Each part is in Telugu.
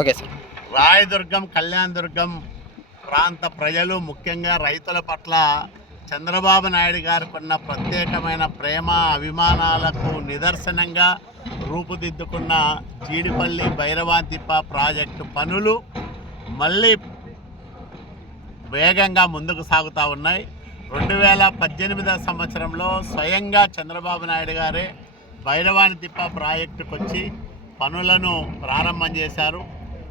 Okay sir. రాయదుర్గం, కళ్యాణదుర్గం ప్రాంత ప్రజలు, ముఖ్యంగా రైతుల పట్ల చంద్రబాబు నాయుడు గారికి ఉన్న ప్రత్యేకమైన ప్రేమ అభిమానాలకు నిదర్శనంగా రూపుదిద్దుకున్న జీడిపల్లి భైరవాంతిప్ప ప్రాజెక్టు పనులు మళ్ళీ వేగంగా ముందుకు సాగుతూ ఉన్నాయి. 2018 సంవత్సరంలో స్వయంగా చంద్రబాబు నాయుడు గారే భైరవాంతిప్ప ప్రాజెక్టుకు వచ్చి పనులను ప్రారంభం చేశారు.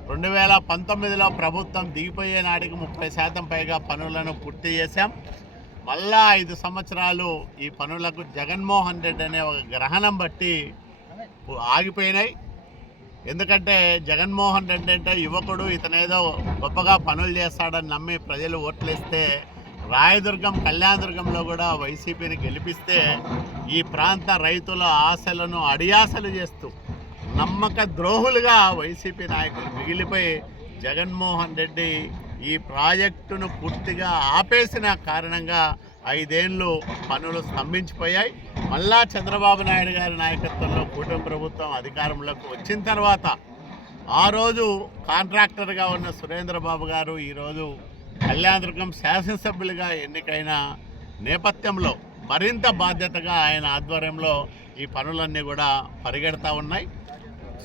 2019లో ప్రభుత్వం దిగిపోయే నాటికి 30% పైగా పనులను పూర్తి చేశాం. మళ్ళా 5 సంవత్సరాలు ఈ పనులకు జగన్మోహన్ రెడ్డి అనే ఒక గ్రహణం బట్టి ఆగిపోయినాయి. ఎందుకంటే జగన్మోహన్ రెడ్డి అంటే యువకుడు, ఇతనేదో గొప్పగా పనులు చేస్తాడని నమ్మి ప్రజలు ఓట్లేస్తే రాయదుర్గం, కళ్యాణదుర్గంలో కూడా వైసీపీని గెలిపిస్తే ఈ ప్రాంత రైతుల ఆశలను అడియాసలు చేస్తూ నమ్మక ద్రోహులుగా వైసీపీ నాయకులు మిగిలిపోయి జగన్మోహన్ రెడ్డి ఈ ప్రాజెక్టును పూర్తిగా ఆపేసిన కారణంగా 5 ఏళ్ళు పనులు స్తంభించిపోయాయి. మళ్ళా చంద్రబాబు నాయుడు గారి నాయకత్వంలో కూటమి ప్రభుత్వం అధికారంలోకి వచ్చిన తర్వాత ఆ రోజు కాంట్రాక్టర్గా ఉన్న సురేంద్రబాబు గారు ఈరోజు కళ్యాణదుర్గం శాసనసభ్యులుగా ఎన్నికైన నేపథ్యంలో మరింత బాధ్యతగా ఆయన ఆధ్వర్యంలో ఈ పనులన్నీ కూడా పరిగెడతా ఉన్నాయి.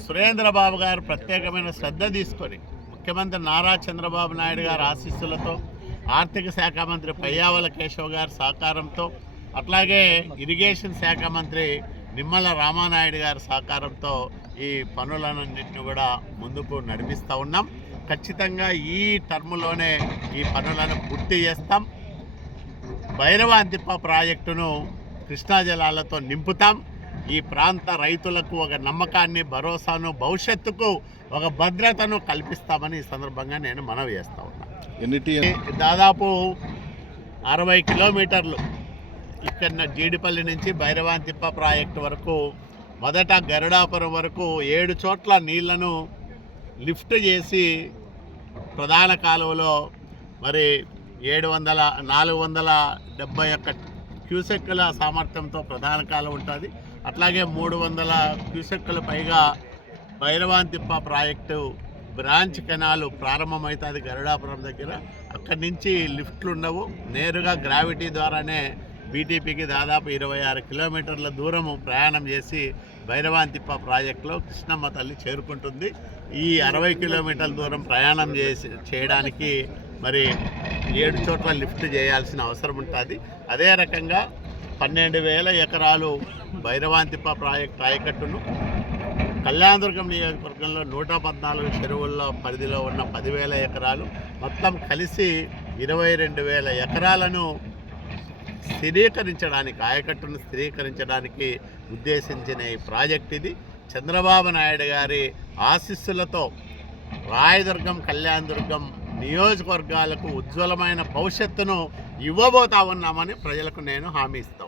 సురేంద్రబాబు గారు ప్రత్యేకమైన శ్రద్ధ తీసుకొని ముఖ్యమంత్రి నారా చంద్రబాబు నాయుడు గారి ఆశీస్సులతో, ఆర్థిక శాఖ మంత్రి పయ్యావుల కేశవ్ గారి సహకారంతో, అట్లాగే ఇరిగేషన్ శాఖ మంత్రి నిమ్మల రామానాయుడు గారి సహకారంతో ఈ పనులన్నింటినీ కూడా ముందుకు నడిపిస్తూ ఉన్నాం. ఖచ్చితంగా ఈ టర్ములోనే ఈ పనులను పూర్తి చేస్తాం. భైరవాంతిప్ప ప్రాజెక్టును కృష్ణా జలాలతో నింపుతాం. ఈ ప్రాంత రైతులకు ఒక నమ్మకాన్ని, భరోసాను, భవిష్యత్తుకు ఒక భద్రతను కల్పిస్తామని ఈ సందర్భంగా నేను మనవి చేస్తూ ఉన్నాను. దాదాపు 60 కిలోమీటర్లు ఇక్కడ జీడిపల్లి నుంచి భైరవాంతిప్ప ప్రాజెక్టు వరకు, మొదట గరుడాపురం వరకు 7 చోట్ల నీళ్లను లిఫ్ట్ చేసి ప్రధాన కాలువలో మరి 471 క్యూసెక్కుల సామర్థ్యంతో ప్రధాన కాలువ ఉంటుంది. అట్లాగే 300 క్యూసెక్కుల పైగా భైరవాంతిప్ప ప్రాజెక్టు బ్రాంచ్ కెనాలు ప్రారంభమవుతుంది గరుడాపురం దగ్గర. అక్కడి నుంచి లిఫ్ట్లు ఉండవు, నేరుగా గ్రావిటీ ద్వారానే బీటీపీకి దాదాపు 26 కిలోమీటర్ల దూరము ప్రయాణం చేసి భైరవాంతిప్ప ప్రాజెక్టులో కృష్ణమ్మ తల్లి చేరుకుంటుంది. ఈ 60 కిలోమీటర్ల దూరం ప్రయాణం చేయడానికి మరి 7 చోట్ల లిఫ్ట్ చేయాల్సిన అవసరం ఉంటుంది. అదే రకంగా 12,000 ఎకరాలు భైరవాంతిప్ప ప్రాజెక్టు ఆయకట్టును, కళ్యాణదుర్గం నియోజకవర్గంలో 114 చెరువుల్లో పరిధిలో ఉన్న 10,000 ఎకరాలు, మొత్తం కలిసి 22,000 ఎకరాలను స్థిరీకరించడానికి, ఆయకట్టును స్థిరీకరించడానికి ఉద్దేశించిన ఈ ప్రాజెక్ట్ ఇది. చంద్రబాబు నాయుడు గారి ఆశీస్సులతో రాయదుర్గం, కళ్యాణదుర్గం నియోజకవర్గాలకు ఉజ్వలమైన భవిష్యత్తును ఇవ్వబోతా ఉన్నామని ప్రజలకు నేను హామీ ఇస్తాను.